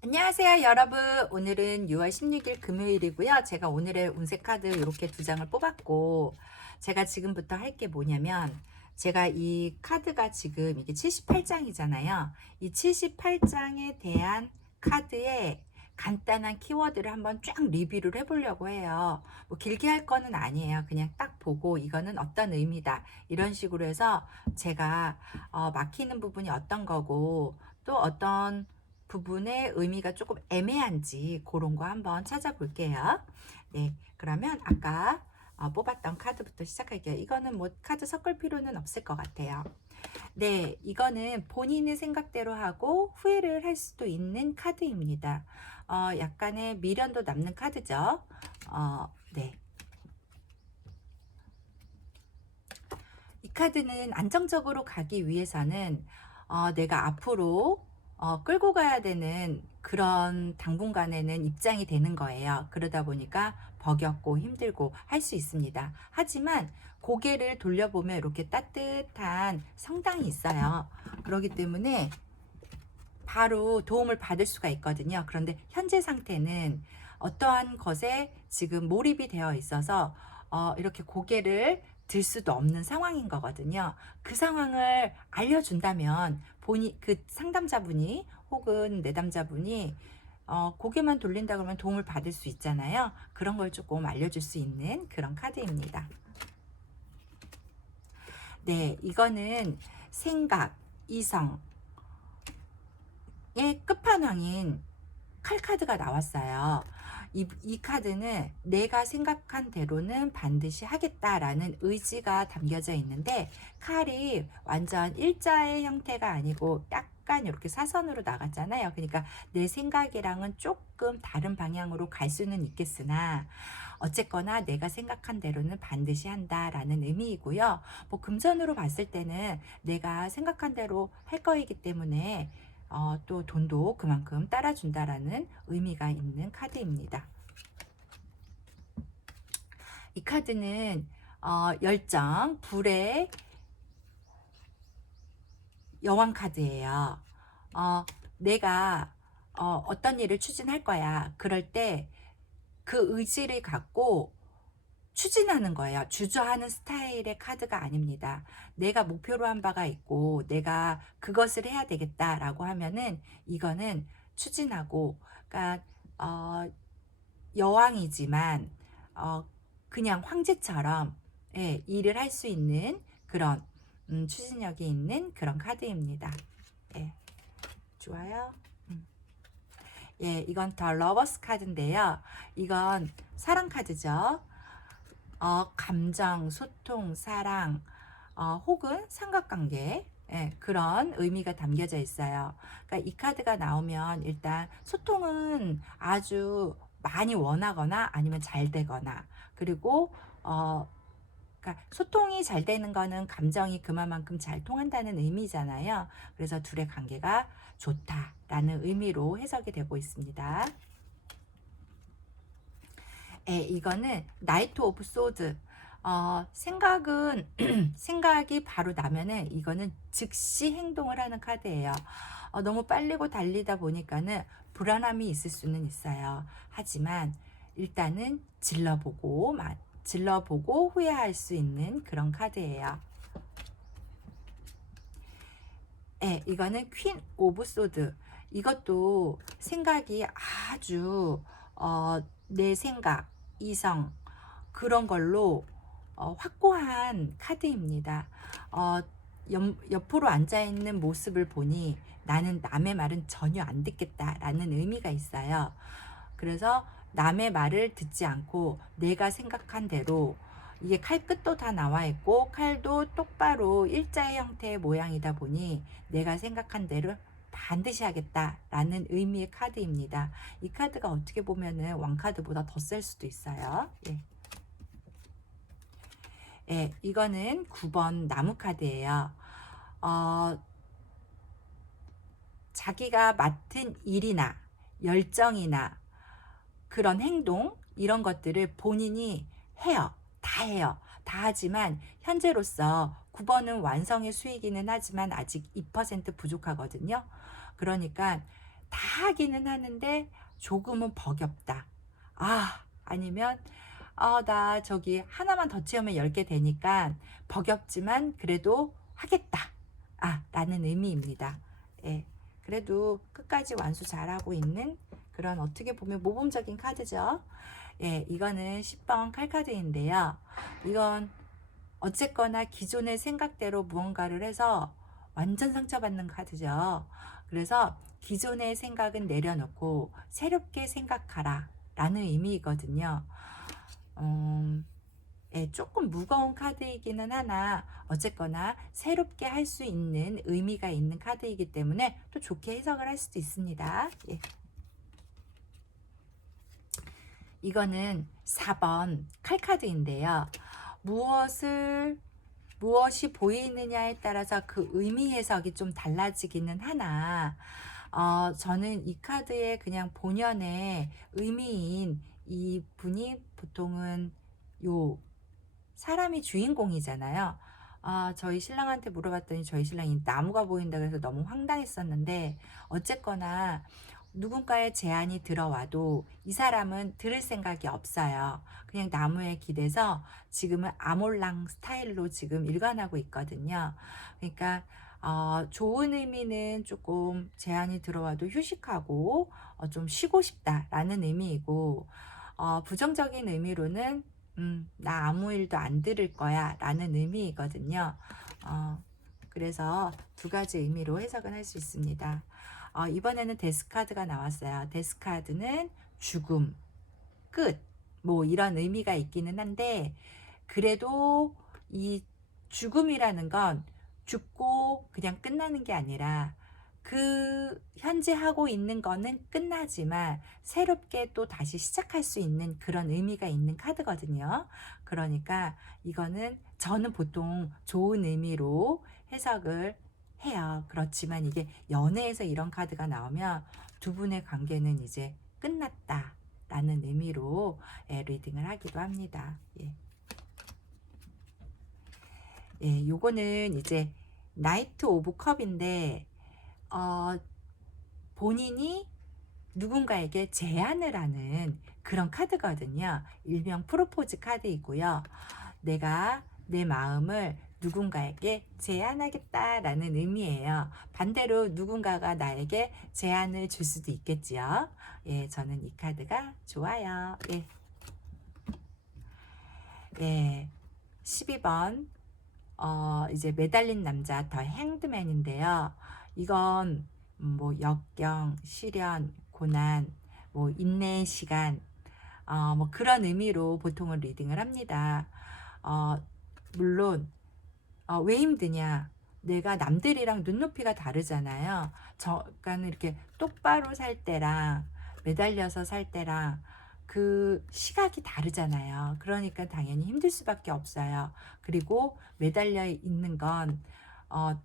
안녕하세요, 여러분. 오늘은 6월 16일 금요일이고요. 제가 오늘의 운세 카드 이렇게 두 장을 뽑았고, 제가 지금부터 할 게 뭐냐면, 제가 이 카드가 지금 이게 78장이잖아요. 이 78장에 대한 카드에 간단한 키워드를 한번 쫙 리뷰를 해보려고 해요. 뭐 길게 할 거는 아니에요. 그냥 딱 보고 이거는 어떤 의미다. 이런 식으로 해서 제가 막히는 부분이 어떤 거고, 또 어떤 부분의 의미가 조금 애매한지 그런 거 한번 찾아볼게요. 네, 그러면 아까 뽑았던 카드부터 시작할게요. 이거는 뭐 카드 섞을 필요는 없을 것 같아요. 네, 이거는 본인의 생각대로 하고 후회를 할 수도 있는 카드입니다. 약간의 미련도 남는 카드죠. 네. 이 카드는 안정적으로 가기 위해서는 내가 앞으로 끌고 가야 되는 그런 당분간에는 입장이 되는 거예요. 그러다 보니까 버겁고 힘들고 할 수 있습니다. 하지만 고개를 돌려보면 이렇게 따뜻한 성당이 있어요. 그렇기 때문에 바로 도움을 받을 수가 있거든요. 그런데 현재 상태는 어떠한 것에 지금 몰입이 되어 있어서 이렇게 고개를 들 수도 없는 상황인 거거든요. 그 상황을 알려준다면 본인 그 상담자분이 혹은 내담자분이 고개만 돌린다 그러면 도움을 받을 수 있잖아요. 그런 걸 조금 알려줄 수 있는 그런 카드입니다. 네, 이거는 생각, 이성, 의 끝판왕인 칼카드가 나왔어요. 이 카드는 내가 생각한 대로는 반드시 하겠다라는 의지가 담겨져 있는데, 칼이 완전 일자의 형태가 아니고 약간 이렇게 사선으로 나갔잖아요. 그러니까 내 생각이랑은 조금 다른 방향으로 갈 수는 있겠으나 어쨌거나 내가 생각한 대로는 반드시 한다라는 의미이고요. 뭐 금전으로 봤을 때는 내가 생각한 대로 할 거이기 때문에 또 돈도 그만큼 따라준다라는 의미가 있는 카드입니다. 이 카드는 열정, 불의 여왕 카드예요. 내가 어떤 일을 추진할 거야. 그럴 때 그 의지를 갖고 추진하는 거예요. 주저하는 스타일의 카드가 아닙니다. 내가 목표로 한 바가 있고 내가 그것을 해야 되겠다라고 하면은 이거는 추진하고, 그러니까 여왕이지만 어, 그냥 황제처럼 예, 일을 할 수 있는 그런 추진력이 있는 그런 카드입니다. 예, 좋아요. 예, 이건 더 러버스 카드인데요. 이건 사랑 카드죠. 감정, 소통, 사랑, 혹은 삼각관계, 예, 그런 의미가 담겨져 있어요. 그러니까 이 카드가 나오면 일단 소통은 아주 많이 원하거나 아니면 잘 되거나, 그리고 그러니까 소통이 잘 되는 거는 감정이 그만큼 잘 통한다는 의미잖아요. 그래서 둘의 관계가 좋다라는 의미로 해석이 되고 있습니다. 예, 이거는 나이트 오브 소드. 생각은 생각이 바로 나면은 이거는 즉시 행동을 하는 카드예요. 너무 빨리고 달리다 보니까는 불안함이 있을 수는 있어요. 하지만 일단은 질러보고 후회할 수 있는 그런 카드예요. 예, 이거는 퀸 오브 소드. 이것도 생각이 아주 내 생각, 이성 그런 걸로 확고한 카드입니다. 어, 옆으로 앉아 있는 모습을 보니 나는 남의 말은 전혀 안 듣겠다라는 의미가 있어요. 그래서 남의 말을 듣지 않고 내가 생각한 대로, 이게 칼끝도 다 나와 있고 칼도 똑바로 일자의 형태의 모양이다 보니 내가 생각한 대로 반드시 하겠다라는 의미의 카드입니다. 이 카드가 어떻게 보면은 왕카드보다 더 셀 수도 있어요. 예. 예, 이거는 9번 나무 카드예요. 어, 자기가 맡은 일이나 열정이나 그런 행동 이런 것들을 본인이 해요. 다 해요. 다 하지만 현재로서 9번은 완성의 수이기는 하지만 아직 2% 부족하거든요. 그러니까 다 하기는 하는데 조금은 버겁다. 아니면 나 저기 하나만 더 채우면 10개 되니까 버겁지만 그래도 하겠다. 라는 의미입니다. 예. 그래도 끝까지 완수 잘하고 있는 그런 어떻게 보면 모범적인 카드죠. 예, 이거는 10번 칼카드인데요. 이건 어쨌거나 기존의 생각대로 무언가를 해서 완전 상처받는 카드죠. 그래서 기존의 생각은 내려놓고 새롭게 생각하라 라는 의미이거든요. 예, 조금 무거운 카드이기는 하나 어쨌거나 새롭게 할 수 있는 의미가 있는 카드이기 때문에 또 좋게 해석을 할 수도 있습니다. 예. 이거는 4번 칼카드인데요. 무엇이 보이느냐에 따라서 그 의미 해석이 좀 달라지기는 하나, 저는 이 카드의 그냥 본연의 의미인 이 분이 보통은 요 사람이 주인공이잖아요. 저희 신랑한테 물어봤더니 저희 신랑이 나무가 보인다 그래서 너무 황당했었는데, 어쨌거나 누군가의 제안이 들어와도 이 사람은 들을 생각이 없어요. 그냥 나무에 기대서 지금은 아몰랑 스타일로 지금 일관하고 있거든요. 그러니까 좋은 의미는 조금 제안이 들어와도 휴식하고 좀 쉬고 싶다라는 의미이고, 부정적인 의미로는 나 아무 일도 안 들을 거야 라는 의미이거든요. 그래서 두 가지 의미로 해석은 할 수 있습니다. 이번에는 데스카드가 나왔어요. 데스카드는 죽음, 끝, 뭐 이런 의미가 있기는 한데, 그래도 이 죽음이라는 건 죽고 그냥 끝나는 게 아니라 그 현재 하고 있는 거는 끝나지만 새롭게 또 다시 시작할 수 있는 그런 의미가 있는 카드거든요. 그러니까 이거는 저는 보통 좋은 의미로 해석을 해요. 그렇지만 이게 연애에서 이런 카드가 나오면 두 분의 관계는 이제 끝났다 라는 의미로 리딩을 하기도 합니다. 예. 예, 요거는 이제 나이트 오브 컵인데, 본인이 누군가에게 제안을 하는 그런 카드거든요. 일명 프로포즈 카드이고요. 내가 내 마음을 누군가에게 제안하겠다라는 의미예요. 반대로 누군가가 나에게 제안을 줄 수도 있겠지요. 예, 저는 이 카드가 좋아요. 예. 예. 12번 이제 매달린 남자 더 행드맨인데요. 이건 뭐 역경, 시련, 고난, 뭐 인내의 시간, 뭐 그런 의미로 보통은 리딩을 합니다. 물론 왜 힘드냐? 내가 남들이랑 눈높이가 다르잖아요. 그러니까는 이렇게 똑바로 살 때랑 매달려서 살 때랑 그 시각이 다르잖아요. 그러니까 당연히 힘들 수밖에 없어요. 그리고 매달려 있는 건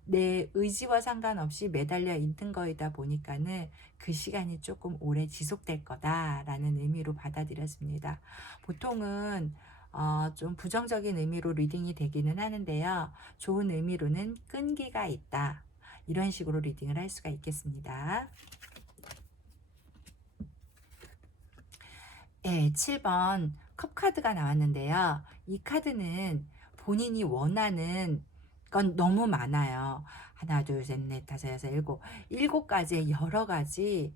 내 의지와 상관없이 매달려 있는 거이다 보니까는 그 시간이 조금 오래 지속될 거다라는 의미로 받아들였습니다. 보통은 좀 부정적인 의미로 리딩이 되기는 하는데요. 좋은 의미로는 끈기가 있다. 이런 식으로 리딩을 할 수가 있겠습니다. 네, 7번 컵 카드가 나왔는데요. 이 카드는 본인이 원하는 건 너무 많아요. 하나, 둘, 셋, 넷, 다섯, 여섯, 일곱 가지의 여러 가지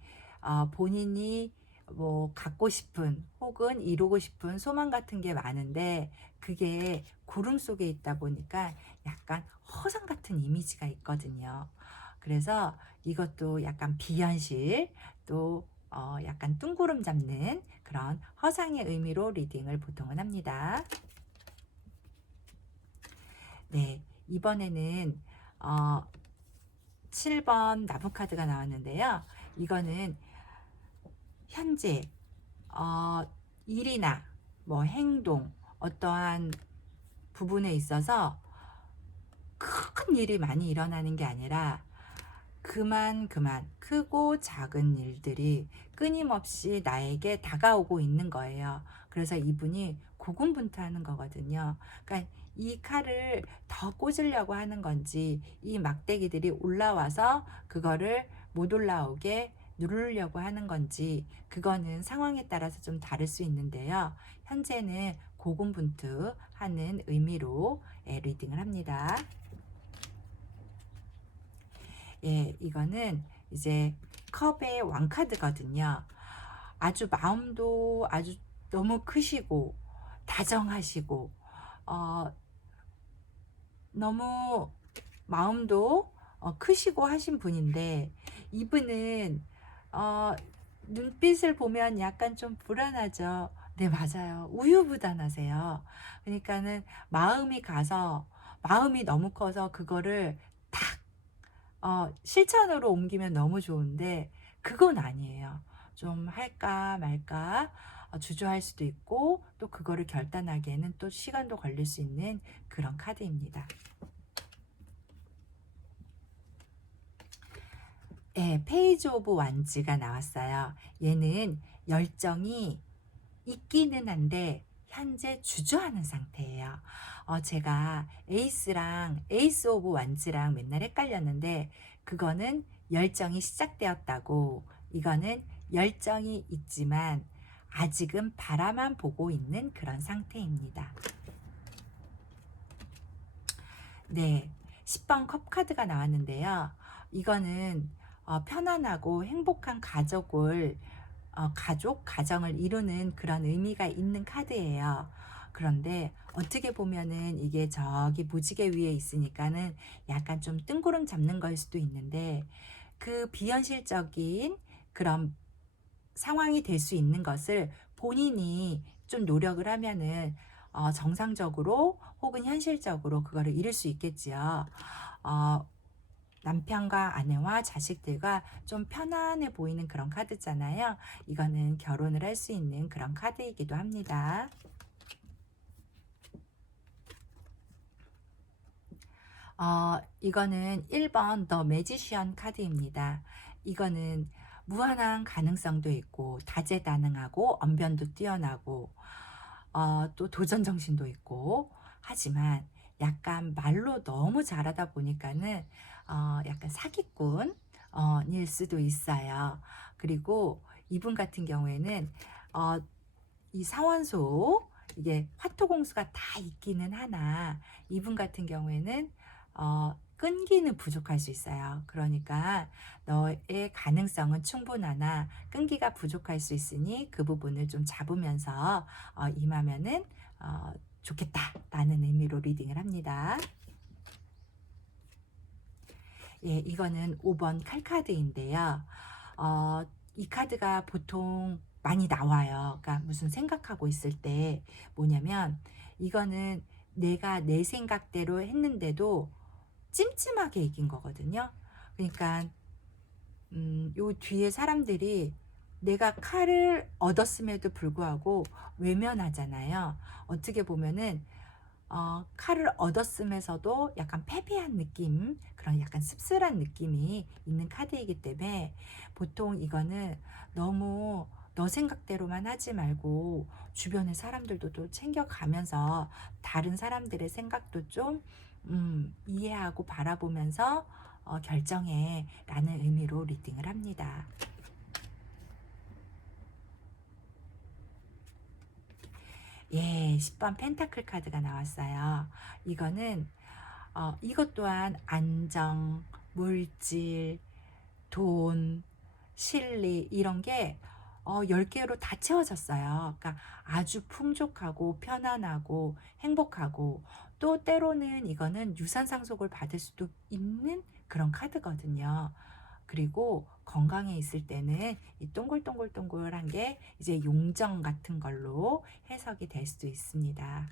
본인이 뭐 갖고 싶은 혹은 이루고 싶은 소망 같은 게 많은데, 그게 구름 속에 있다 보니까 약간 허상 같은 이미지가 있거든요. 그래서 이것도 약간 비현실, 또 약간 뚱구름 잡는 그런 허상의 의미로 리딩을 보통은 합니다. 네, 이번에는 7번 나무 카드가 나왔는데요. 이거는 현재 일이나 뭐 행동, 어떠한 부분에 있어서 큰 일이 많이 일어나는 게 아니라 그만 크고 작은 일들이 끊임없이 나에게 다가오고 있는 거예요. 그래서 이분이 고군분투하는 거거든요. 그러니까 이 칼을 더 꽂으려고 하는 건지 이 막대기들이 올라와서 그거를 못 올라오게 누르려고 하는 건지 그거는 상황에 따라서 좀 다를 수 있는데요. 현재는 고군분투하는 의미로 리딩을 합니다. 예, 이거는 이제 컵의 왕카드거든요. 아주 마음도 아주 너무 크시고 다정하시고 너무 마음도 크시고 하신 분인데, 이분은 어, 눈빛을 보면 약간 좀 불안하죠. 네, 맞아요. 우유부단하세요. 그러니까는 마음이 가서 마음이 너무 커서 그거를 탁 실천으로 옮기면 너무 좋은데 그건 아니에요. 좀 할까 말까 주저할 수도 있고, 또 그거를 결단하기에는 또 시간도 걸릴 수 있는 그런 카드입니다. 예, 페이지 오브 완즈가 나왔어요. 얘는 열정이 있기는 한데 현재 주저하는 상태예요. 제가 에이스랑 에이스 오브 완즈랑 맨날 헷갈렸는데, 그거는 열정이 시작되었다고, 이거는 열정이 있지만 아직은 바라만 보고 있는 그런 상태입니다. 네, 10번 컵 카드가 나왔는데요. 이거는 편안하고 행복한 가정을 이루는 그런 의미가 있는 카드예요. 그런데 어떻게 보면은 이게 저기 무지개 위에 있으니까는 약간 좀 뜬구름 잡는 걸 수도 있는데, 그 비현실적인 그런 상황이 될 수 있는 것을 본인이 좀 노력을 하면은 정상적으로 혹은 현실적으로 그거를 이룰 수 있겠지요. 어, 남편과 아내와 자식들과 좀 편안해 보이는 그런 카드잖아요. 이거는 결혼을 할 수 있는 그런 카드이기도 합니다. 이거는 1번 더 매지션 카드입니다. 이거는 무한한 가능성도 있고 다재다능하고 언변도 뛰어나고 또 도전 정신도 있고, 하지만 약간 말로 너무 잘하다 보니까는 약간 사기꾼 일 수도 있어요. 그리고 이분 같은 경우에는 어, 이 사원소, 이게 화토공수가 다 있기는 하나 이분 같은 경우에는 끈기는 부족할 수 있어요. 그러니까 너의 가능성은 충분하나 끈기가 부족할 수 있으니 그 부분을 좀 잡으면서 임하면은 좋겠다라는 의미로 리딩을 합니다. 예, 이거는 5번 칼카드인데요. 이 카드가 보통 많이 나와요. 그러니까 무슨 생각하고 있을 때 뭐냐면, 이거는 내가 내 생각대로 했는데도 찜찜하게 이긴 거거든요. 그러니까 요 뒤에 사람들이 내가 칼을 얻었음에도 불구하고 외면하잖아요. 어떻게 보면은 칼을 얻었으면서도 약간 패배한 느낌, 그런 약간 씁쓸한 느낌이 있는 카드이기 때문에 보통 이거는 너무 너 생각대로만 하지 말고 주변의 사람들도 또 챙겨가면서 다른 사람들의 생각도 좀 이해하고 바라보면서 결정해 라는 의미로 리딩을 합니다. 예, 10번 펜타클 카드가 나왔어요. 이거는 이것 또한 안정, 물질, 돈, 실리 이런 게 10개로 다 채워졌어요. 그러니까 아주 풍족하고 편안하고 행복하고, 또 때로는 이거는 유산 상속을 받을 수도 있는 그런 카드거든요. 그리고 건강에 있을 때는 이 동글동글동글한 게 이제 용정 같은 걸로 해석이 될 수도 있습니다.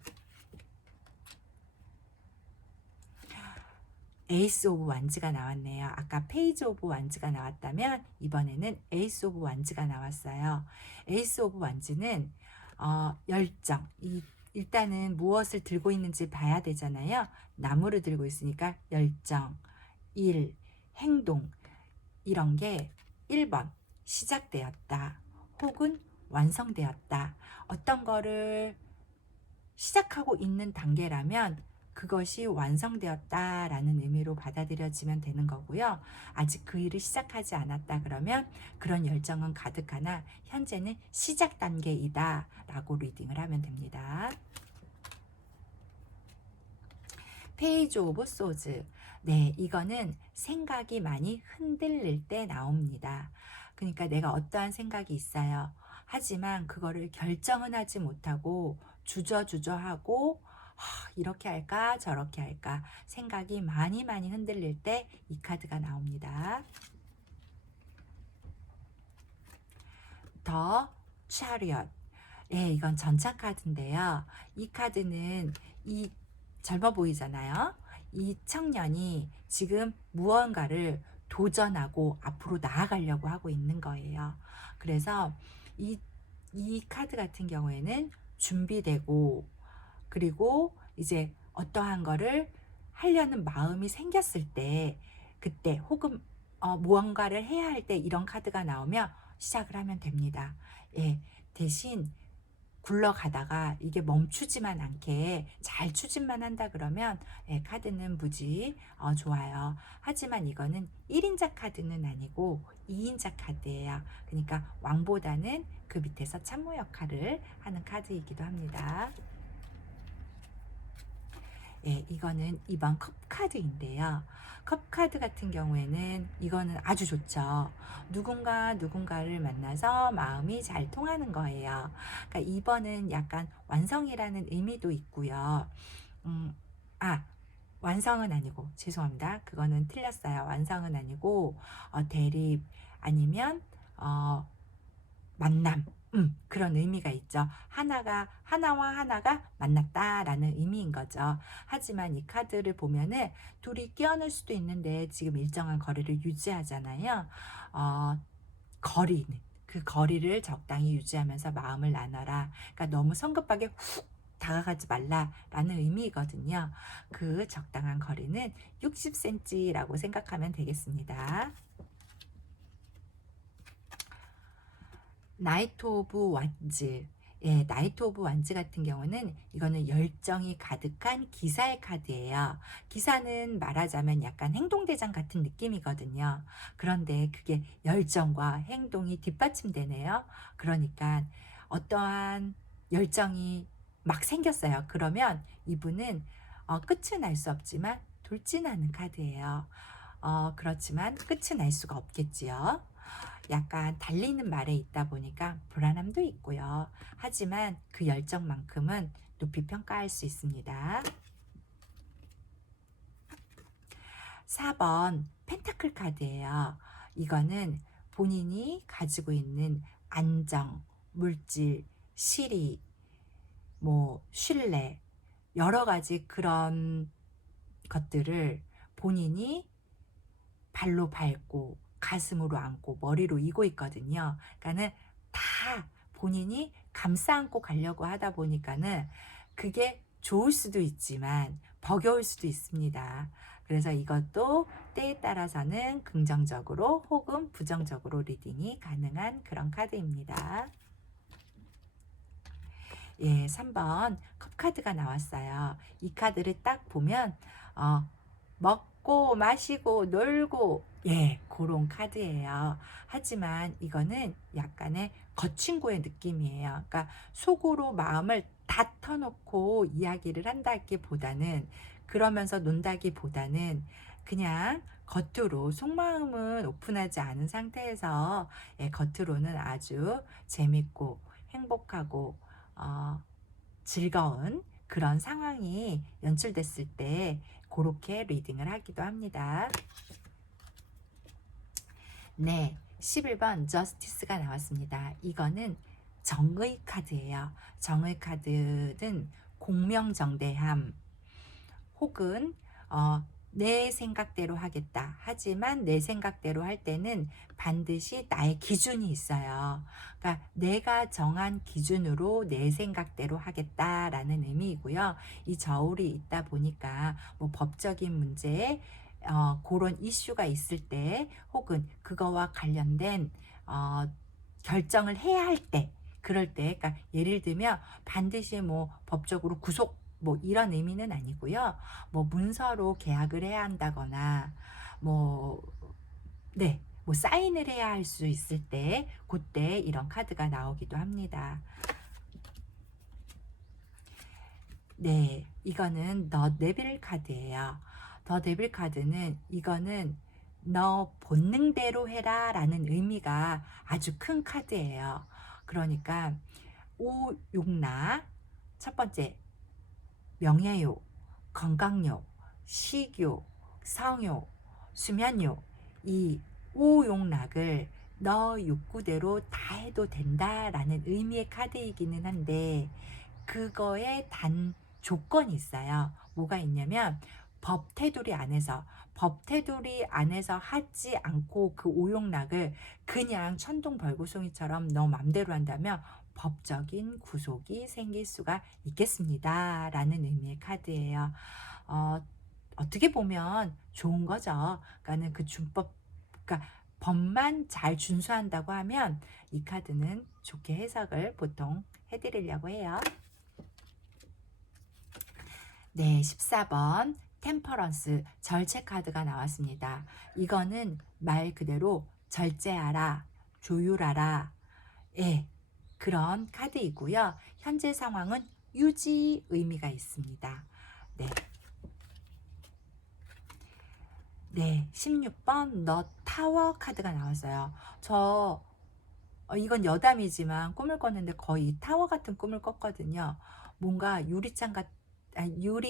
에이스 오브 완즈가 나왔네요. 아까 페이지 오브 완즈가 나왔다면 이번에는 에이스 오브 완즈가 나왔어요. 에이스 오브 완즈는 열정, 일단은 무엇을 들고 있는지 봐야 되잖아요. 나무를 들고 있으니까 열정, 일, 행동, 이런 게 1번 시작되었다 혹은 완성되었다. 어떤 거를 시작하고 있는 단계라면 그것이 완성되었다라는 의미로 받아들여지면 되는 거고요. 아직 그 일을 시작하지 않았다 그러면 그런 열정은 가득하나 현재는 시작 단계이다 라고 리딩을 하면 됩니다. 페이지 오브 소즈. 네, 이거는 생각이 많이 흔들릴 때 나옵니다. 그러니까 내가 어떠한 생각이 있어요. 하지만 그거를 결정은 하지 못하고 주저주저하고 이렇게 할까 저렇게 할까 생각이 많이 흔들릴 때 이 카드가 나옵니다. 더 차리엇. 예, 이건 전차 카드인데요. 이 카드는 이 젊어 보이잖아요. 이 청년이 지금 무언가를 도전하고 앞으로 나아가려고 하고 있는 거예요. 그래서 이, 이 카드 같은 경우에는 준비되고 그리고 이제 어떠한 거를 하려는 마음이 생겼을 때 그때 혹은 무언가를 해야 할 때 이런 카드가 나오면 시작을 하면 됩니다. 예, 대신 굴러가다가 이게 멈추지만 않게 잘 추진만 한다 그러면 예, 카드는 무지 좋아요. 하지만 이거는 1인자 카드는 아니고 2인자 카드예요. 그러니까 왕보다는 그 밑에서 참모 역할을 하는 카드이기도 합니다. 예, 이거는 이번 컵 카드인데요. 컵 카드 같은 경우에는 이거는 아주 좋죠. 누군가를 만나서 마음이 잘 통하는 거예요. 그러니까 이번은 약간 완성이라는 의미도 있고요. 음, 아, 완성은 아니고 죄송합니다. 그거는 틀렸어요. 완성은 아니고 대립 아니면 만남. 그런 의미가 있죠. 하나와 하나가 만났다라는 의미인 거죠. 하지만 이 카드를 보면은 둘이 끼어들 수도 있는데 지금 일정한 거리를 유지하잖아요. 그 거리를 적당히 유지하면서 마음을 나눠라. 그러니까 너무 성급하게 훅 다가가지 말라라는 의미거든요. 그 적당한 거리는 60cm라고 생각하면 되겠습니다. 나이트 오브 완즈. 예, 나이트 오브 완즈 같은 경우는 이거는 열정이 가득한 기사의 카드예요. 기사는 말하자면 약간 행동대장 같은 느낌이거든요. 그런데 그게 열정과 행동이 뒷받침되네요. 그러니까 어떠한 열정이 막 생겼어요. 그러면 이분은 끝은 알 수 없지만 돌진하는 카드예요. 그렇지만 끝은 알 수가 없겠지요. 약간 달리는 말에 있다 보니까 불안함도 있고요. 하지만 그 열정만큼은 높이 평가할 수 있습니다. 4번 펜타클 카드예요. 이거는 본인이 가지고 있는 안정, 물질, 실이, 신뢰, 여러 가지 그런 것들을 본인이 발로 밟고 가슴으로 안고 머리로 이고 있거든요. 그러니까는 다 본인이 감싸 안고 가려고 하다 보니까는 그게 좋을 수도 있지만 버거울 수도 있습니다. 그래서 이것도 때에 따라서는 긍정적으로 혹은 부정적으로 리딩이 가능한 그런 카드입니다. 예, 3번 컵 카드가 나왔어요. 이 카드를 딱 보면 먹고 마시고 놀고 예, 그런 카드예요. 하지만 이거는 약간의 거친구의 느낌이에요. 그러니까 속으로 마음을 다 터놓고 이야기를 한다기보다는 그러면서 논다기보다는 그냥 겉으로 속마음은 오픈하지 않은 상태에서 예, 겉으로는 아주 재밌고 행복하고 즐거운 그런 상황이 연출됐을 때 그렇게 리딩을 하기도 합니다. 네, 11번 저스티스가 나왔습니다. 이거는 정의 카드예요. 정의 카드는 공명정대함 혹은 내 생각대로 하겠다. 하지만 내 생각대로 할 때는 반드시 나의 기준이 있어요. 그러니까 내가 정한 기준으로 내 생각대로 하겠다라는 의미이고요. 이 저울이 있다 보니까 법적인 문제에 그런 이슈가 있을 때 혹은 그거와 관련된 결정을 해야 할 때 그럴 때 그러니까 예를 들면 반드시 법적으로 구속 뭐 이런 의미는 아니고요. 뭐 문서로 계약을 해야 한다거나 뭐 네. 뭐 사인을 해야 할 수 있을 때 그때 이런 카드가 나오기도 합니다. 네. 이거는 더 데빌 카드예요. 더 데빌 카드는 이거는 너 본능대로 해라라는 의미가 아주 큰 카드예요. 그러니까 오용나 첫 번째 명예욕, 건강욕, 식욕, 성욕, 수면욕 이 오용락을 너 욕구대로 다 해도 된다라는 의미의 카드이기는 한데 그거에 단 조건이 있어요. 뭐가 있냐면 법 테두리 안에서 하지 않고 그 오용락을 그냥 천둥벌구송이처럼 너 맘대로 한다면 법적인 구속이 생길 수가 있겠습니다. 라는 의미의 카드예요. 어, 어떻게 보면 좋은 거죠. 그러니까는 그 준법, 그러니까 법만 잘 준수한다고 하면 이 카드는 좋게 해석을 보통 해드리려고 해요. 네, 14번 템퍼런스 절제 카드가 나왔습니다. 이거는 말 그대로 절제하라, 조율하라, 예, 그런 카드이고요. 현재 상황은 유지 의미가 있습니다. 네, 네, 16번 너 타워 카드가 나왔어요. 이건 여담이지만 꿈을 꿨는데 거의 타워 같은 꿈을 꿨거든요. 뭔가 유리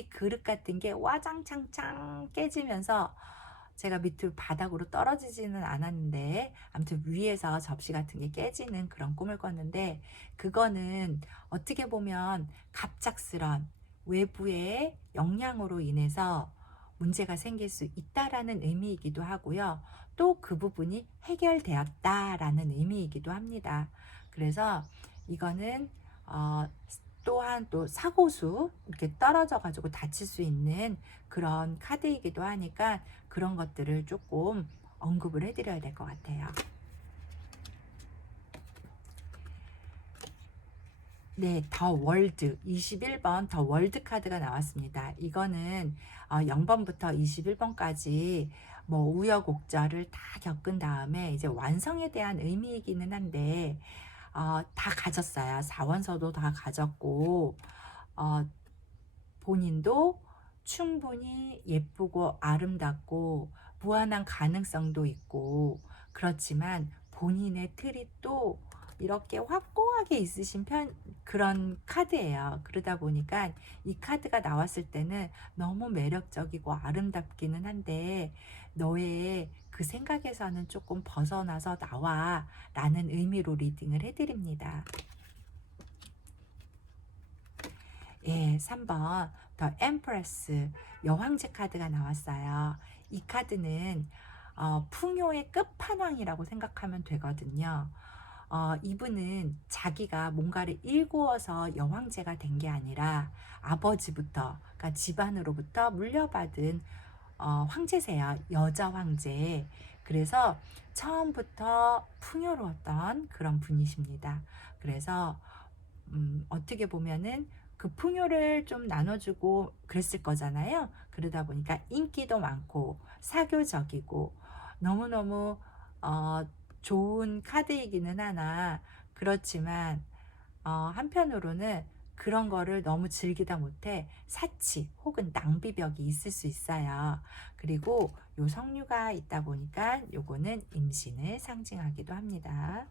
그릇 같은 게 와장창창 깨지면서 제가 밑으로 바닥으로 떨어지지는 않았는데 아무튼 위에서 접시 같은 게 깨지는 그런 꿈을 꿨는데 그거는 어떻게 보면 갑작스런 외부의 영향으로 인해서 문제가 생길 수 있다라는 의미이기도 하고요. 또 그 부분이 해결되었다라는 의미이기도 합니다. 그래서 이거는 어, 또한 또 사고수 이렇게 떨어져 가지고 다칠 수 있는 그런 카드이기도 하니까 그런 것들을 조금 언급을 해드려야 될 것 같아요. 네, 더 월드 21번 더 월드 카드가 나왔습니다. 이거는 0번부터 21번까지 뭐 우여곡절을 다 겪은 다음에 이제 완성에 대한 의미이기는 한데 다 가졌어요. 사원서도 다 가졌고 어, 본인도 충분히 예쁘고 아름답고 무한한 가능성도 있고 그렇지만 본인의 틀이 또 이렇게 확고하게 있으신 그런 카드예요. 그러다 보니까 이 카드가 나왔을 때는 너무 매력적이고 아름답기는 한데 너의 그 생각에서는 조금 벗어나서 나와 라는 의미로 리딩을 해드립니다. 예, 3번 더 엠프레스 여왕제 카드가 나왔어요. 이 카드는 풍요의 끝판왕이라고 생각하면 되거든요. 이분은 자기가 뭔가를 일구어서 여왕제가 된 게 아니라 아버지부터, 그러니까 집안으로부터 물려받은 황제세요. 여자 황제. 그래서 처음부터 풍요로웠던 그런 분이십니다. 그래서 어떻게 보면은 그 풍요를 좀 나눠주고 그랬을 거잖아요. 그러다 보니까 인기도 많고 사교적이고 너무너무 어, 좋은 카드이기는 하나 그렇지만 한편으로는 그런 거를 너무 즐기다 못해 사치 혹은 낭비벽이 있을 수 있어요. 그리고 요 석류가 있다 보니까 요거는 임신을 상징하기도 합니다.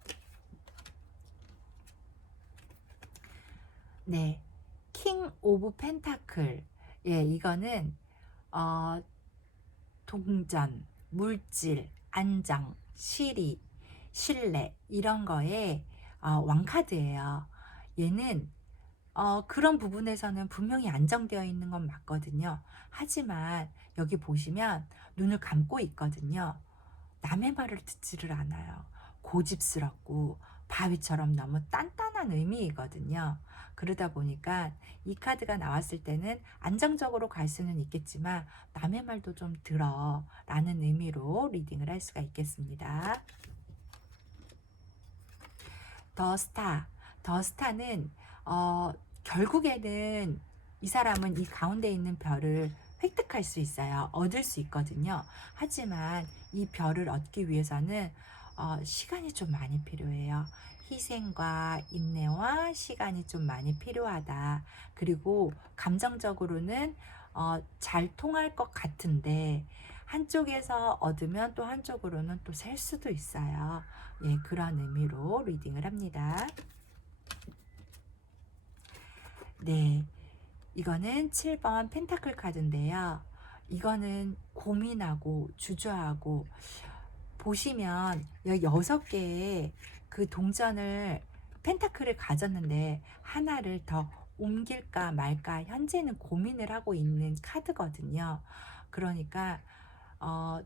네, 킹 오브 펜타클. 예, 이거는 어, 동전, 물질, 안정, 시리, 신뢰 이런 거에 왕카드예요. 얘는 그런 부분에서는 분명히 안정되어 있는 건 맞거든요. 하지만 여기 보시면 눈을 감고 있거든요. 남의 말을 듣지를 않아요. 고집스럽고 바위처럼 너무 단단한 의미이거든요. 그러다 보니까 이 카드가 나왔을 때는 안정적으로 갈 수는 있겠지만 남의 말도 좀 들어 라는 의미로 리딩을 할 수가 있겠습니다. 더 스타. 더 스타는 결국에는 이 사람은 이 가운데 있는 별을 획득할 수 있어요. 얻을 수 있거든요. 하지만 이 별을 얻기 위해서는 시간이 좀 많이 필요해요. 희생과 인내와 시간이 좀 많이 필요하다. 그리고 감정적으로는 잘 통할 것 같은데 한쪽에서 얻으면 또 한쪽으로는 또 셀 수도 있어요. 예, 그런 의미로 리딩을 합니다. 네, 이거는 7번 펜타클 카드인데요. 이거는 고민하고 주저하고 보시면 여기 6개의 그 동전을 펜타클을 가졌는데 하나를 더 옮길까 말까 현재는 고민을 하고 있는 카드거든요. 그러니까 어,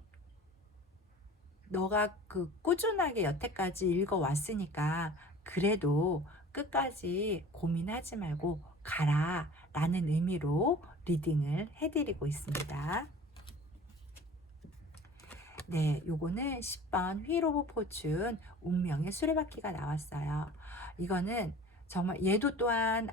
너가 그 꾸준하게 여태까지 읽어왔으니까 그래도 끝까지 고민하지 말고 가라 라는 의미로 리딩을 해드리고 있습니다. 네, 요거는 10번 휠 오브 포춘 운명의 수레바퀴가 나왔어요. 이거는 정말 얘도 또한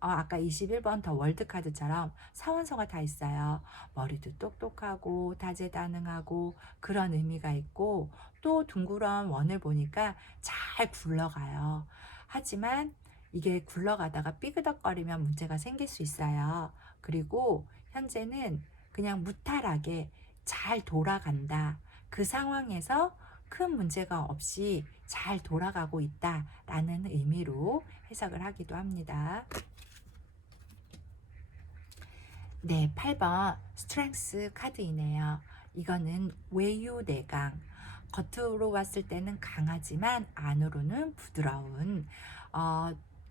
아까 21번 더 월드카드처럼 사원소가 다 있어요. 머리도 똑똑하고 다재다능하고 그런 의미가 있고 또 둥그런 원을 보니까 잘 굴러가요. 하지만 이게 굴러가다가 삐그덕거리면 문제가 생길 수 있어요. 그리고 현재는 그냥 무탈하게 잘 돌아간다. 그 상황에서 큰 문제가 없이 잘 돌아가고 있다라는 의미로 해석을 하기도 합니다. 네, 8번 스트렝스 카드이네요. 이거는 외유내강. 겉으로 봤을 때는 강하지만 안으로는 부드러운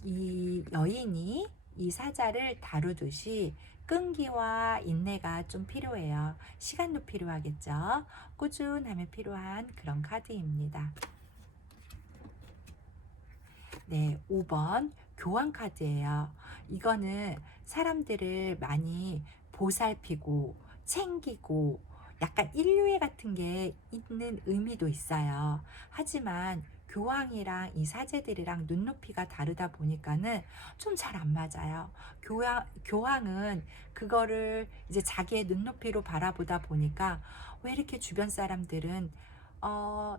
이 여인이 이 사자를 다루듯이 끈기와 인내가 좀 필요해요. 시간도 필요하겠죠. 꾸준함이 필요한 그런 카드입니다. 네, 5번 교환 카드예요. 이거는 사람들을 많이 보살피고 챙기고 약간 인류애 같은 게 있는 의미도 있어요. 하지만 교황이랑 이 사제들이랑 눈높이가 다르다 보니까는 좀 잘 안 맞아요. 교황은 그거를 이제 자기의 눈높이로 바라보다 보니까 왜 이렇게 주변 사람들은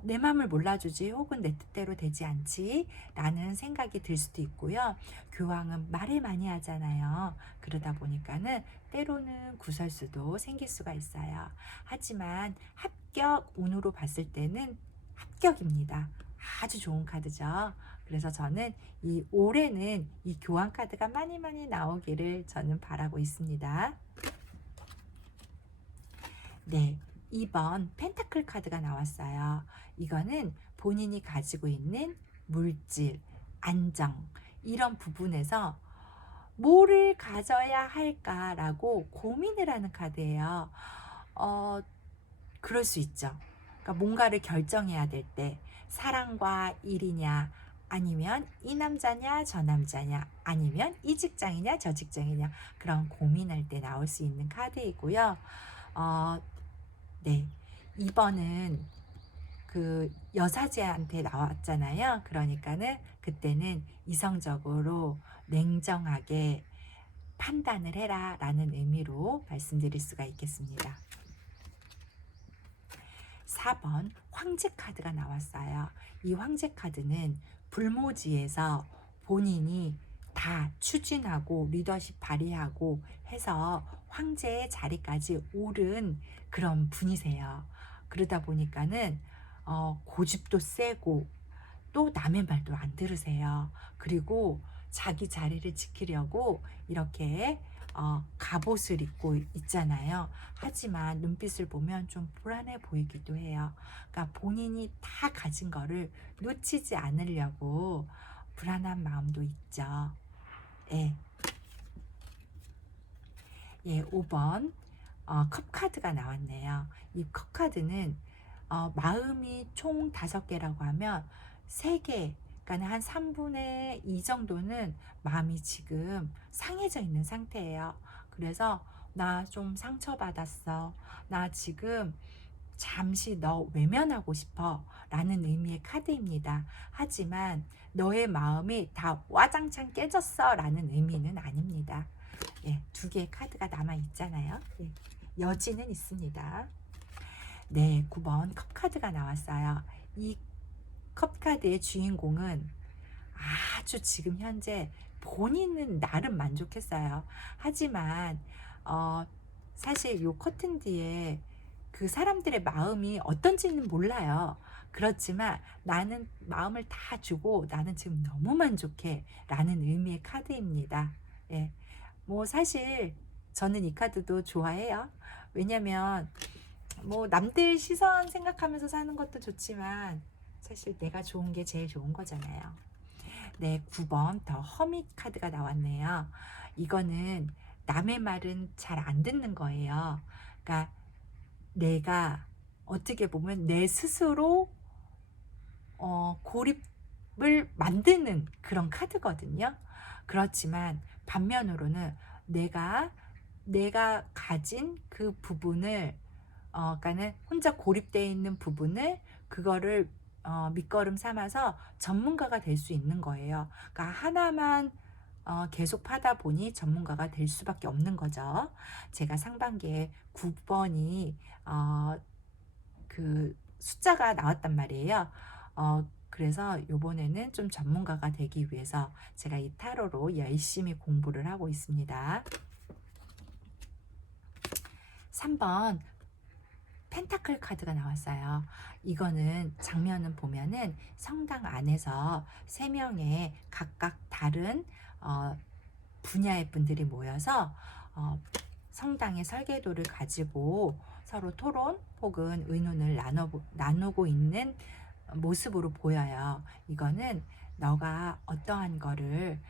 내 마음을 몰라주지 혹은 내 뜻대로 되지 않지 라는 생각이 들 수도 있고요. 교황은 말을 많이 하잖아요. 그러다 보니까는 때로는 구설수도 생길 수가 있어요. 하지만 합격 운으로 봤을 때는 합격입니다. 아주 좋은 카드죠. 그래서 저는 이 올해는 이 교환 카드가 많이 나오기를 저는 바라고 있습니다. 네, 2번 펜타클 카드가 나왔어요. 이거는 본인이 가지고 있는 물질, 안정 이런 부분에서 뭐를 가져야 할까라고 고민을 하는 카드예요. 그럴 수 있죠. 그러니까 뭔가를 결정해야 될 때 사랑과 일이냐 아니면 이 남자냐 저 남자냐 아니면 이 직장이냐 저 직장이냐 그런 고민할 때 나올 수 있는 카드이고요. 네, 2번은 그 여사제한테 나왔잖아요. 그러니까는 그때는 이성적으로 냉정하게 판단을 해라 라는 의미로 말씀드릴 수가 있겠습니다. 4번 황제 카드가 나왔어요. 이 황제 카드는 불모지에서 본인이 다 추진하고 리더십 발휘하고 해서 황제의 자리까지 오른 그런 분이세요. 그러다 보니까는 고집도 세고 또 남의 말도 안 들으세요. 그리고 자기 자리를 지키려고 이렇게 갑옷을 입고 있잖아요. 하지만 눈빛을 보면 좀 불안해 보이기도 해요. 그러니까 본인이 다 가진 거를 놓치지 않으려고 불안한 마음도 있죠. 예. 예, 5번 컵 카드가 나왔네요. 이 컵 카드는 마음이 총 5개라고 하면 3개, 그러니까 한 3분의 2 정도는 마음이 지금 상해져 있는 상태예요. 그래서 나 좀 상처받았어. 나 지금 잠시 너 외면하고 싶어 라는 의미의 카드입니다. 하지만 너의 마음이 다 와장창 깨졌어 라는 의미는 아닙니다. 예, 두 개의 카드가 남아 있잖아요. 예, 여지는 있습니다. 네, 9번 컵카드가 나왔어요. 이 컵카드의 주인공은 아주 지금 현재 본인은 나름 만족했어요. 하지만 어, 사실 요 커튼 뒤에 그 사람들의 마음이 어떤지는 몰라요. 그렇지만 나는 마음을 다 주고 나는 지금 너무 만족해 라는 의미의 카드입니다. 예. 뭐 사실 저는 이 카드도 좋아해요. 왜냐면 뭐 남들 시선 생각하면서 사는 것도 좋지만 사실 내가 좋은 게 제일 좋은 거잖아요. 네, 9번 더 허밋 카드가 나왔네요. 이거는 남의 말은 잘 안 듣는 거예요. 그러니까 내가 어떻게 보면 내 스스로 고립을 만드는 그런 카드거든요. 그렇지만 반면으로는 내가 가진 그 부분을 그러니까는 혼자 고립되어 있는 부분을 그거를 밑거름 삼아서 전문가가 될 수 있는 거예요. 그러니까 하나만 계속 파다 보니 전문가가 될 수밖에 없는 거죠. 제가 상반기에 9번이 그 숫자가 나왔단 말이에요. 그래서 요번에는 좀 전문가가 되기 위해서 제가 이 타로로 열심히 공부를 하고 있습니다. 3번 펜타클 카드가 나왔어요. 이거는 장면은 보면은 성당 안에서 3명의 각각 다른 분야의 분들이 모여서 성당의 설계도를 가지고 서로 토론 혹은 의논을 나누고 있는 모습으로 보여요. 이거는 너가 어떠한 거를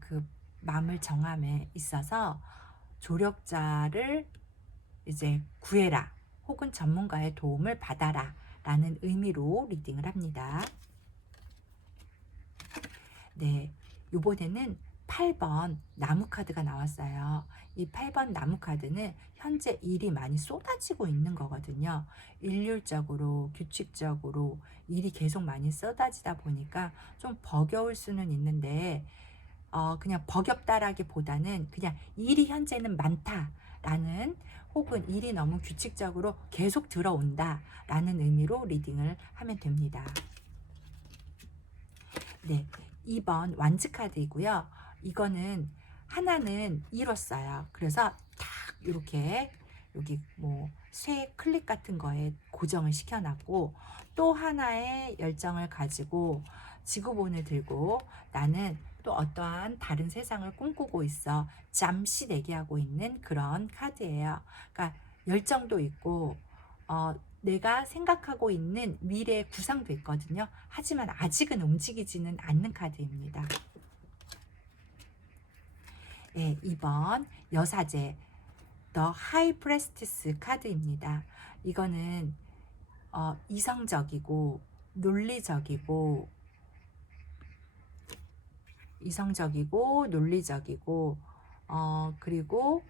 그 마음을 정함에 있어서 조력자를 이제 구해라 혹은 전문가의 도움을 받아라 라는 의미로 리딩을 합니다. 네, 요번에는 8번 나무 카드가 나왔어요. 이 8번 나무 카드는 현재 일이 많이 쏟아지고 있는 거거든요. 일률적으로 규칙적으로 일이 계속 많이 쏟아지다 보니까 좀 버거울 수는 있는데 그냥 버겁다라기보다는 그냥 일이 현재는 많다라는 혹은 일이 너무 규칙적으로 계속 들어온다 라는 의미로 리딩을 하면 됩니다. 네, 2번 완즈 카드이고요. 이거는 하나는 이뤘어요. 그래서 탁 이렇게 여기 뭐 쇠 클립 같은 거에 고정을 시켜놨고 또 하나의 열정을 가지고 지구본을 들고 나는 또 어떠한 다른 세상을 꿈꾸고 있어 잠시 대기하고 있는 그런 카드예요. 그러니까 열정도 있고 내가 생각하고 있는 미래의 구상도 있거든요. 하지만 아직은 움직이지는 않는 카드입니다. 네, 2번 여사제 더 하이 프레스티스 카드입니다. 이거는 이성적이고 논리적이고 그리고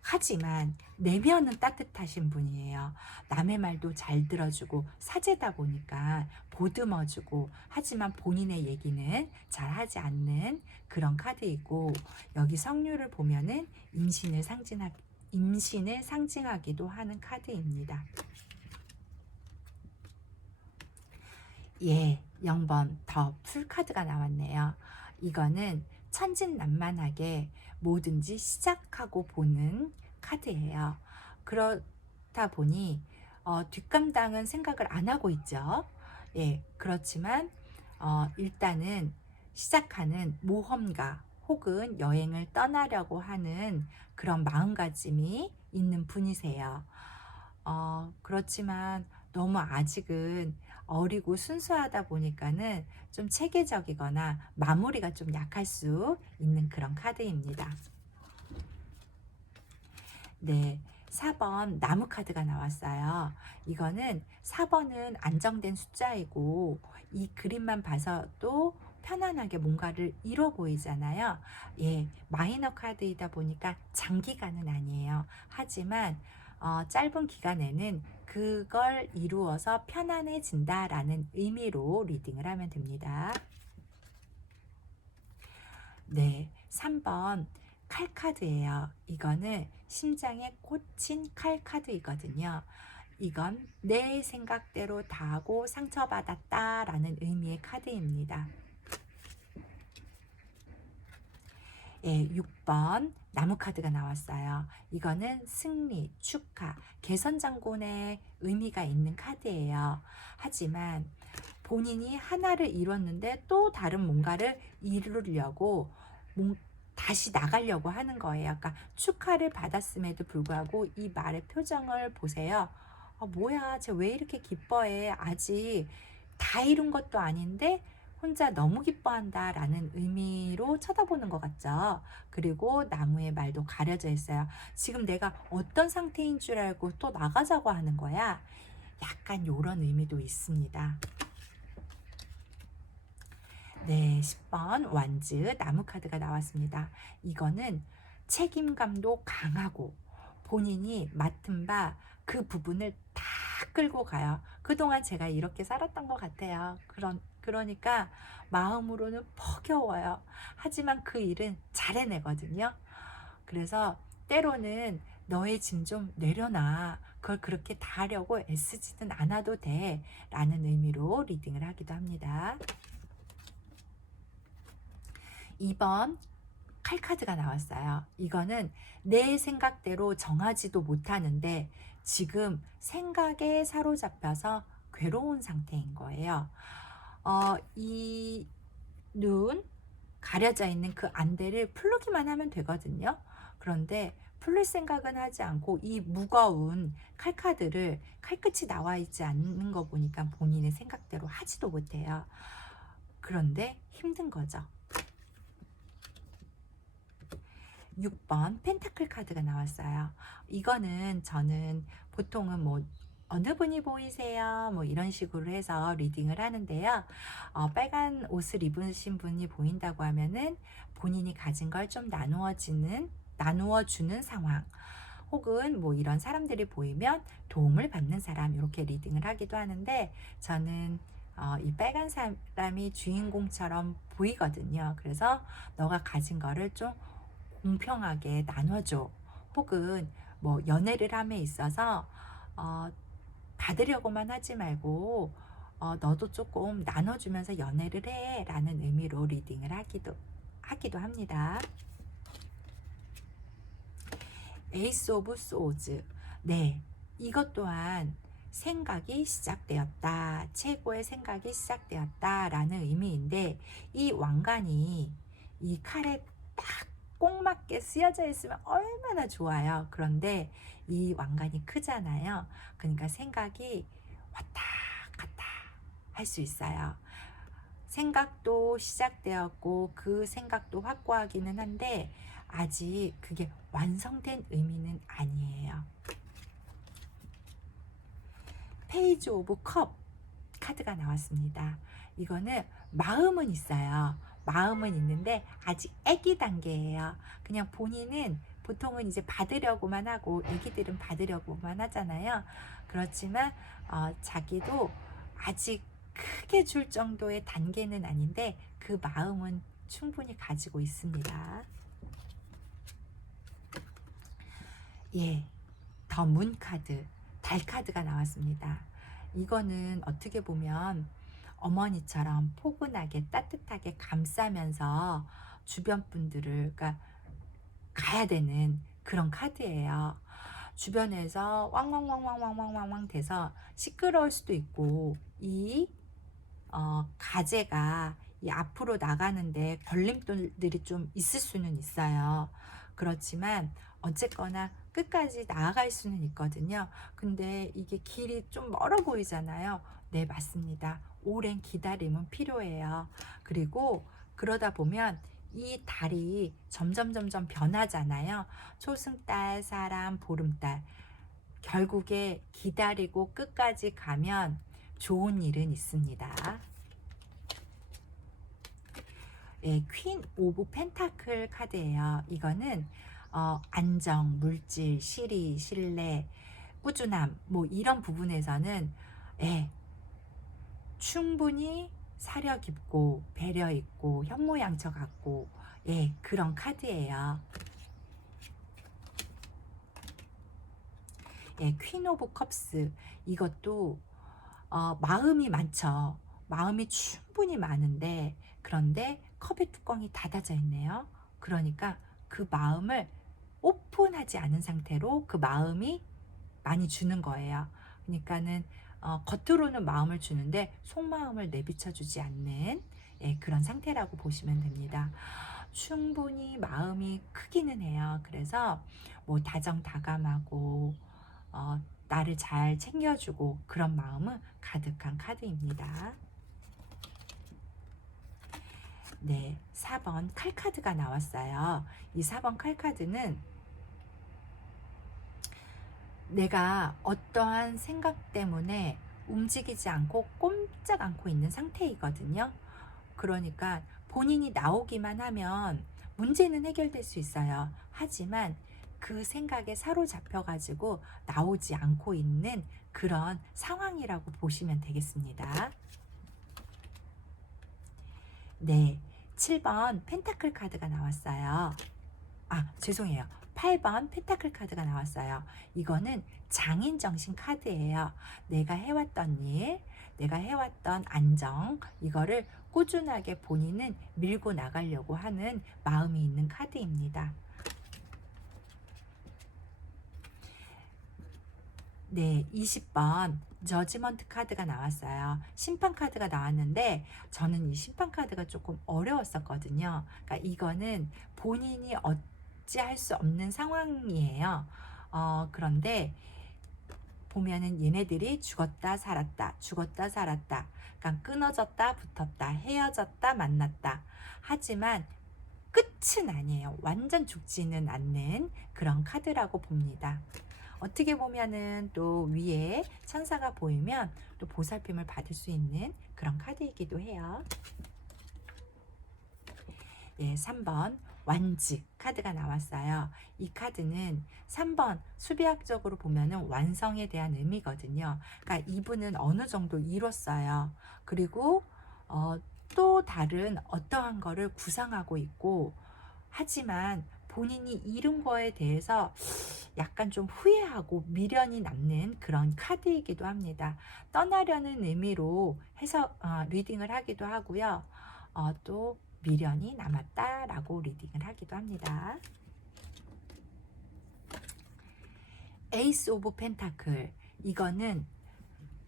하지만 내면은 따뜻하신 분이에요. 남의 말도 잘 들어주고 사제다 보니까 보듬어주고 하지만 본인의 얘기는 잘 하지 않는 그런 카드이고 여기 성류를 보면은 임신을 상징하기도 하는 카드입니다. 예, 0번 더 풀카드가 나왔네요. 이거는 천진난만하게 뭐든지 시작하고 보는 카드예요. 그렇다 보니 뒷감당은 생각을 안 하고 있죠. 예, 그렇지만 일단은 시작하는 모험가 혹은 여행을 떠나려고 하는 그런 마음가짐이 있는 분이세요. 그렇지만 너무 아직은 어리고 순수하다 보니까는 좀 체계적이거나 마무리가 좀 약할 수 있는 그런 카드입니다. 네, 4번 나무 카드가 나왔어요. 이거는 4번은 안정된 숫자이고 이 그림만 봐서도 편안하게 뭔가를 이뤄 보이잖아요. 예, 마이너 카드이다 보니까 장기간은 아니에요. 하지만 짧은 기간에는 그걸 이루어서 편안해진다라는 의미로 리딩을 하면 됩니다. 네, 3번 칼카드예요. 이거는 심장에 꽂힌 칼카드이거든요. 이건 내 생각대로 다 하고 상처받았다라는 의미의 카드입니다. 예, 6번 나무 카드가 나왔어요. 이거는 승리, 축하, 개선장군의 의미가 있는 카드예요. 하지만 본인이 하나를 이뤘는데 또 다른 뭔가를 이루려고 다시 나가려고 하는 거예요. 그러니까 축하를 받았음에도 불구하고 이 말의 표정을 보세요. 뭐야, 쟤 왜 이렇게 기뻐해? 아직 다 이룬 것도 아닌데 혼자 너무 기뻐한다 라는 의미로 쳐다보는 것 같죠. 그리고 나무의 말도 가려져 있어요. 지금 내가 어떤 상태인 줄 알고 또 나가자고 하는 거야. 약간 이런 의미도 있습니다. 네, 10번 완즈 나무 카드가 나왔습니다. 이거는 책임감도 강하고 본인이 맡은 바 그 부분을 다 끌고 가요. 그동안 제가 이렇게 살았던 것 같아요. 그러니까 마음으로는 버겨워요. 하지만 그 일은 잘 해내거든요. 그래서 때로는 너의 짐 좀 내려놔. 그걸 그렇게 다 하려고 애쓰지는 않아도 돼. 라는 의미로 리딩을 하기도 합니다. 2번 칼카드가 나왔어요. 이거는 내 생각대로 정하지도 못하는데 지금 생각에 사로잡혀서 괴로운 상태인 거예요. 이 눈 가려져 있는 그 안대를 풀기만 하면 되거든요. 그런데 풀릴 생각은 하지 않고 이 무거운 칼카드를 칼끝이 나와 있지 않는 거 보니까 본인의 생각대로 하지도 못해요. 그런데 힘든 거죠. 6번 펜타클 카드가 나왔어요. 이거는 저는 보통은 뭐 어느 분이 보이세요? 뭐 이런 식으로 해서 리딩을 하는데요. 빨간 옷을 입으신 분이 보인다고 하면은 본인이 가진 걸 좀 나누어 주는 상황. 혹은 뭐 이런 사람들이 보이면 도움을 받는 사람 이렇게 리딩을 하기도 하는데 저는 이 빨간 사람이 주인공처럼 보이거든요. 그래서 너가 가진 거를 좀 공평하게 나눠줘. 혹은 뭐 연애를 함에 있어서 받으려고만 하지 말고 너도 조금 나눠주면서 연애를 해 라는 의미로 리딩을 하기도 합니다. 에이스 오브 소즈. 네, 이것 또한 생각이 시작되었다. 최고의 생각이 시작되었다 라는 의미인데 이 왕관이 이 칼에 딱 꼭 맞게 쓰여져 있으면 얼마나 좋아요. 그런데 이 왕관이 크잖아요. 그러니까 생각이 왔다 갔다 할 수 있어요. 생각도 시작되었고 그 생각도 확고하기는 한데 아직 그게 완성된 의미는 아니에요. 페이지 오브 컵 카드가 나왔습니다. 이거는 마음은 있어요. 마음은 있는데 아직 아기 단계예요. 그냥 본인은 보통은 이제 받으려고만 하고 애기들은 받으려고만 하잖아요. 그렇지만 자기도 아직 크게 줄 정도의 단계는 아닌데 그 마음은 충분히 가지고 있습니다. 예, 더 문 카드, 달 카드가 나왔습니다. 이거는 어떻게 보면 어머니처럼 포근하게 따뜻하게 감싸면서 주변 분들을 그러니까 가야 되는 그런 카드예요. 주변에서 왕왕왕왕왕왕왕 돼서 시끄러울 수도 있고 이 가재가 이 앞으로 나가는데 걸림돌들이 좀 있을 수는 있어요. 그렇지만 어쨌거나 끝까지 나아갈 수는 있거든요. 근데 이게 길이 좀 멀어 보이잖아요. 네, 맞습니다. 오랜 기다림은 필요해요. 그리고 그러다 보면 이 달이 점점 변하잖아요. 초승달, 사람, 보름달. 결국에 기다리고 끝까지 가면 좋은 일은 있습니다. 예, 퀸 오브 펜타클 카드예요. 이거는 안정, 물질, 실의, 신뢰, 꾸준함 뭐 이런 부분에서는 예, 충분히 사려 깊고 배려 있고 현모양처 같고 예, 그런 카드예요. 예, 퀸 오브 컵스. 이것도 마음이 많죠. 마음이 충분히 많은데, 그런데 컵의 뚜껑이 닫아져 있네요. 그러니까 그 마음을 오픈하지 않은 상태로 그 마음이 많이 주는 거예요. 그러니까는 겉으로는 마음을 주는데 속마음을 내비쳐 주지 않는, 예, 그런 상태라고 보시면 됩니다. 충분히 마음이 크기는 해요. 그래서 뭐 다정다감하고 나를 잘 챙겨주고 그런 마음은 가득한 카드입니다. 네, 4번 칼카드가 나왔어요. 이 4번 칼카드는 내가 어떠한 생각 때문에 움직이지 않고 꼼짝 않고 있는 상태이거든요. 그러니까 본인이 나오기만 하면 문제는 해결될 수 있어요. 하지만 그 생각에 사로잡혀 가지고 나오지 않고 있는 그런 상황이라고 보시면 되겠습니다. 네, 7번 펜타클 카드가 나왔어요. 죄송해요. 8번 펜타클 카드가 나왔어요. 이거는 장인 정신 카드예요. 내가 해왔던 일, 내가 해왔던 안정, 이거를 꾸준하게 본인은 밀고 나가려고 하는 마음이 있는 카드입니다. 네, 20번 저지먼트 카드가 나왔어요. 심판 카드가 나왔는데 저는 이 심판 카드가 조금 어려웠었거든요. 그러니까 이거는 본인이 어찌할 수 없는 상황이에요. 그런데 보면은 얘네들이 죽었다 살았다, 죽었다 살았다, 그러니까 끊어졌다 붙었다, 헤어졌다 만났다. 하지만 끝은 아니에요. 완전 죽지는 않는 그런 카드라고 봅니다. 어떻게 보면은 또 위에 천사가 보이면 또 보살핌을 받을 수 있는 그런 카드이기도 해요. 네, 3번 완즈 카드가 나왔어요. 이 카드는 3번 수비학적으로 보면은 완성에 대한 의미거든요. 그러니까 이분은 어느 정도 이뤘어요. 그리고 또 다른 어떠한 거를 구상하고 있고, 하지만 본인이 이룬 거에 대해서 약간 좀 후회하고 미련이 남는 그런 카드이기도 합니다. 떠나려는 의미로 해서 리딩을 하기도 하고요. 또 미련이 남았다라고 리딩을 하기도 합니다. 에이스 오브 펜타클. 이거는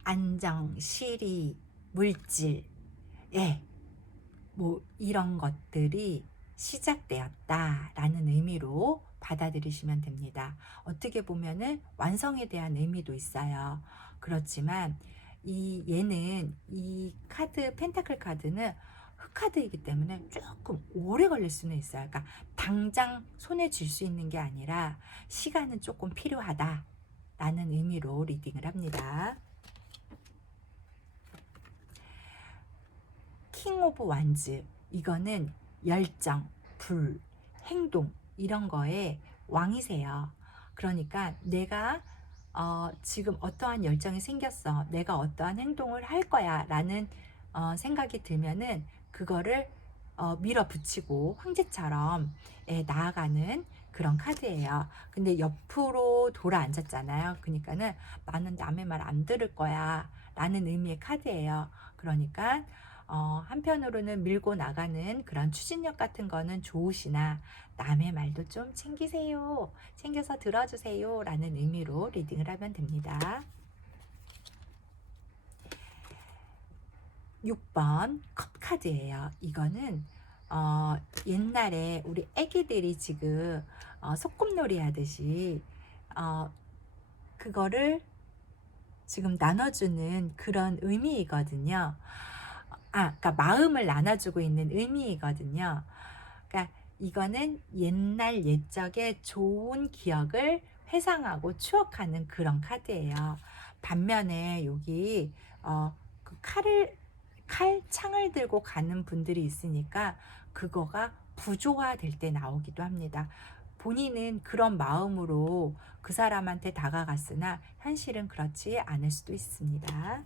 안정, 시리, 물질, 예, 뭐 이런 것들이 시작되었다라는 의미로 받아들이시면 됩니다. 어떻게 보면은 완성에 대한 의미도 있어요. 그렇지만 얘는 이 카드, 펜타클 카드는 흑카드이기 때문에 조금 오래 걸릴 수는 있어요. 그러니까 당장 손에 쥘 수 있는 게 아니라 시간은 조금 필요하다라는 의미로 리딩을 합니다. 킹 오브 완즈. 이거는 열정, 불, 행동 이런 거에 왕이세요. 그러니까 내가 지금 어떠한 열정이 생겼어. 내가 어떠한 행동을 할 거야 라는 생각이 들면은 그거를 밀어붙이고 황제처럼 나아가는 그런 카드예요. 근데 옆으로 돌아 앉았잖아요. 그러니까는 나는 남의 말 안 들을 거야 라는 의미의 카드예요. 그러니까 한편으로는 밀고 나가는 그런 추진력 같은 거는 좋으시나 남의 말도 좀 챙기세요. 챙겨서 들어주세요 라는 의미로 리딩을 하면 됩니다. 6번 컵카드예요. 이거는 옛날에 우리 애기들이 지금 소꿉놀이 하듯이 그거를 지금 나눠주는 그런 의미이거든요. 그러니까 마음을 나눠주고 있는 의미이거든요. 그러니까 이거는 옛날 옛적의 좋은 기억을 회상하고 추억하는 그런 카드예요. 반면에 여기 그 칼창을 들고 가는 분들이 있으니까 그거가 부조화될 때 나오기도 합니다. 본인은 그런 마음으로 그 사람한테 다가갔으나 현실은 그렇지 않을 수도 있습니다.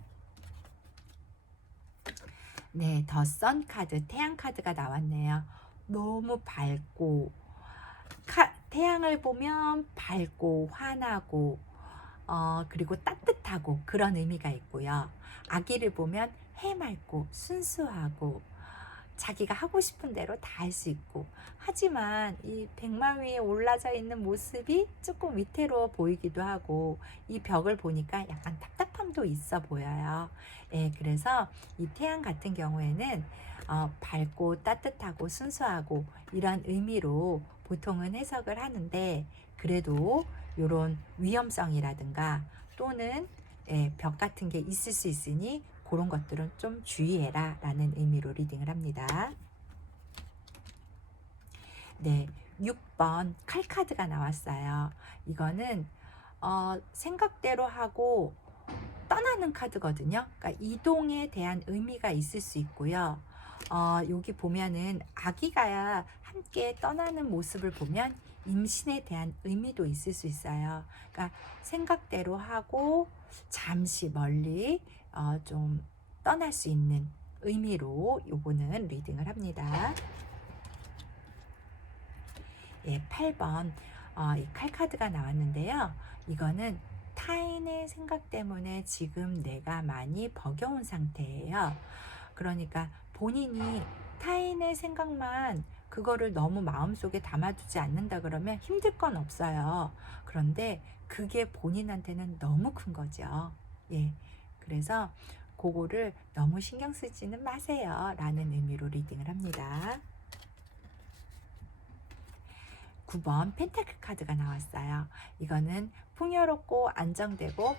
네, 더 선 카드, 태양 카드가 나왔네요. 너무 밝고, 태양을 보면 밝고 환하고 그리고 따뜻하고 그런 의미가 있고요. 아기를 보면 해맑고 순수하고 자기가 하고 싶은 대로 다 할 수 있고, 하지만 이 백마 위에 올라져 있는 모습이 조금 위태로워 보이기도 하고, 이 벽을 보니까 약간 답답함도 있어 보여요. 예, 그래서 이 태양 같은 경우에는 밝고 따뜻하고 순수하고 이런 의미로 보통은 해석을 하는데, 그래도 이런 위험성이라든가 또는 벽 같은 게 있을 수 있으니 그런 것들은 좀 주의해라 라는 의미로 리딩을 합니다. 네, 6번 칼카드가 나왔어요. 이거는 생각대로 하고 떠나는 카드거든요. 그러니까 이동에 대한 의미가 있을 수 있고요. 여기 보면은 아기가 함께 떠나는 모습을 보면 임신에 대한 의미도 있을 수 있어요. 그러니까 생각대로 하고 잠시 멀리 좀 떠날 수 있는 의미로 요거는 리딩을 합니다. 예, 8번 이 칼카드가 나왔는데요. 이거는 타인의 생각 때문에 지금 내가 많이 버겨운 상태예요. 그러니까 본인이 타인의 생각만 그거를 너무 마음속에 담아두지 않는다 그러면 힘들 건 없어요. 그런데 그게 본인한테는 너무 큰 거죠. 예. 그래서 그거를 너무 신경 쓰지는 마세요 라는 의미로 리딩을 합니다. 9번 펜타클 카드가 나왔어요. 이거는 풍요롭고 안정되고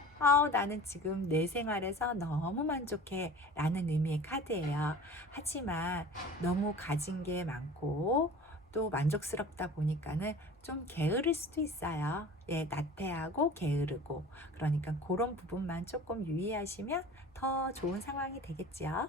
나는 지금 내 생활에서 너무 만족해 라는 의미의 카드예요. 하지만 너무 가진 게 많고 또 만족스럽다 보니까는 좀 게으를 수도 있어요. 예, 나태하고 게으르고, 그러니까 그런 부분만 조금 유의하시면 더 좋은 상황이 되겠죠.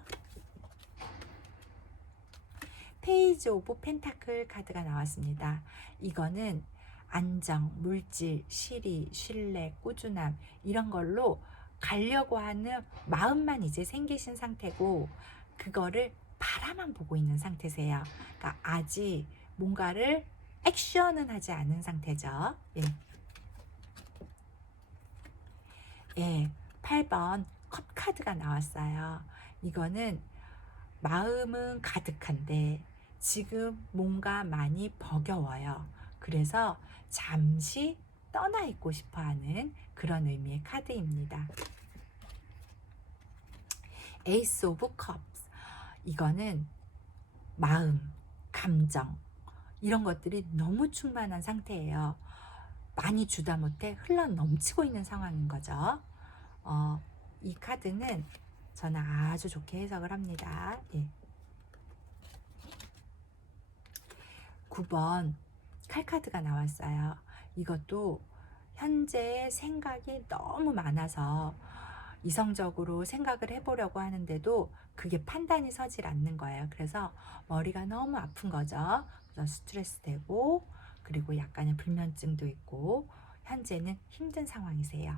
페이지 오브 펜타클 카드가 나왔습니다. 이거는 안정, 물질, 실이, 신뢰, 꾸준함 이런 걸로 가려고 하는 마음만 이제 생기신 상태고, 그거를 바라만 보고 있는 상태세요. 그러니까 아직 뭔가를 액션은 하지 않은 상태죠. 예. 예, 8번 컵 카드가 나왔어요. 이거는 마음은 가득한데 지금 뭔가 많이 버겨워요. 그래서 잠시 떠나 있고 싶어 하는 그런 의미의 카드입니다. 에이스 오브 컵스. 이거는 마음, 감정 이런 것들이 너무 충만한 상태예요. 많이 주다 못해 흘러 넘치고 있는 상황인 거죠. 이 카드는 저는 아주 좋게 해석을 합니다. 예. 9번 칼카드가 나왔어요. 이것도 현재 생각이 너무 많아서 이성적으로 생각을 해보려고 하는데도 그게 판단이 서질 않는 거예요. 그래서 머리가 너무 아픈 거죠. 그래서 스트레스 되고, 그리고 약간의 불면증도 있고 현재는 힘든 상황이세요.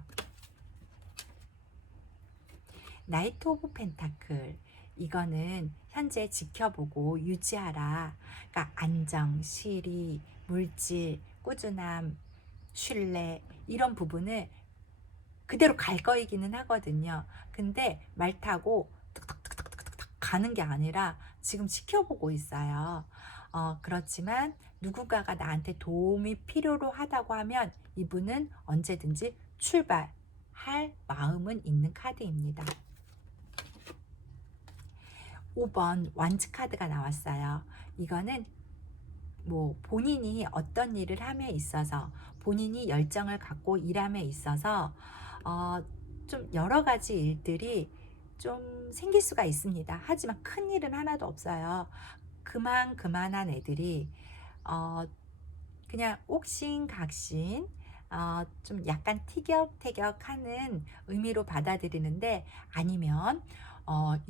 나이트 오브 펜타클. 이거는 현재 지켜보고 유지하라. 그러니까 안정, 실이, 물질, 꾸준함, 신뢰 이런 부분을 그대로 갈 거이기는 하거든요. 근데 말 타고 탁탁탁탁탁탁 가는 게 아니라 지금 지켜보고 있어요. 그렇지만 누군가가 나한테 도움이 필요로 하다고 하면 이분은 언제든지 출발할 마음은 있는 카드입니다. 5번 완츠 카드가 나왔어요. 이거는 뭐 본인이 어떤 일을 함에 있어서 본인이 열정을 갖고 일함에 있어서 좀 여러 가지 일들이 좀 생길 수가 있습니다. 하지만 큰 일은 하나도 없어요. 그만한 애들이 그냥 옥신각신 좀 약간 티격태격하는 의미로 받아들이는데, 아니면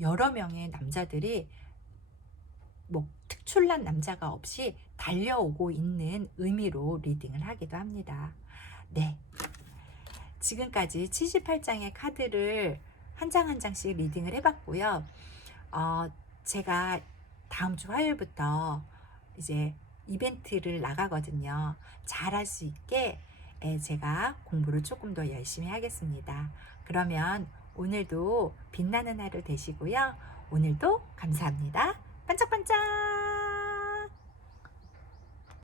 여러 명의 남자들이 뭐 특출난 남자가 없이 달려오고 있는 의미로 리딩을 하기도 합니다. 네, 지금까지 78장의 카드를 한 장 한 장씩 리딩을 해봤고요. 제가 다음 주 화요일부터 이제 이벤트를 나가거든요. 잘할 수 있게 제가 공부를 조금 더 열심히 하겠습니다. 그러면 오늘도 빛나는 하루 되시고요. 오늘도 감사합니다.